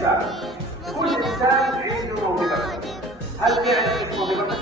إنسان، كل إنسان عنده موهبة. هل تعرف موهبتك؟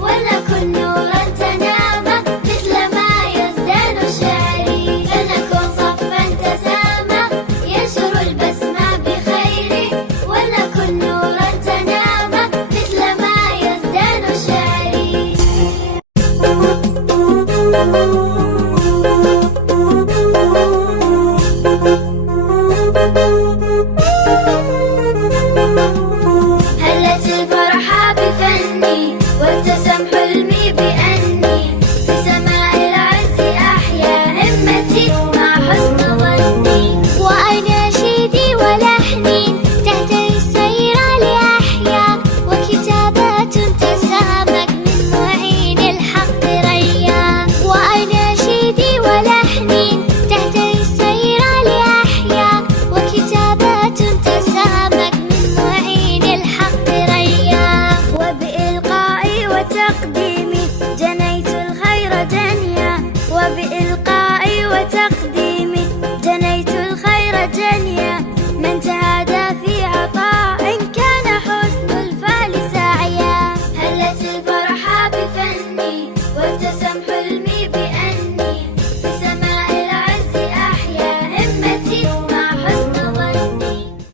ولنكن نورا تنامى مثل ما يزدان الشعري، فلنكن صفا تسامى ينشر البسمة بخير، ولنكن نورا تنامى مثل ما يزدان الشعري. هلت الفرحة بفني وابتسم حلمي بأني في سماء العز أحيا همتي مع حسن ظني، وأناشيدي ولحني تهتري السير لأحيا، وكتابات تسامك من معين الحق ريا، وأناشيدي ولحني تهتري السير لأحيا، وكتابات تسامك من معين الحق ريا، وبإلقائي وتقديمي جنيت الخير جنيا، وبإلقائي وتقديمي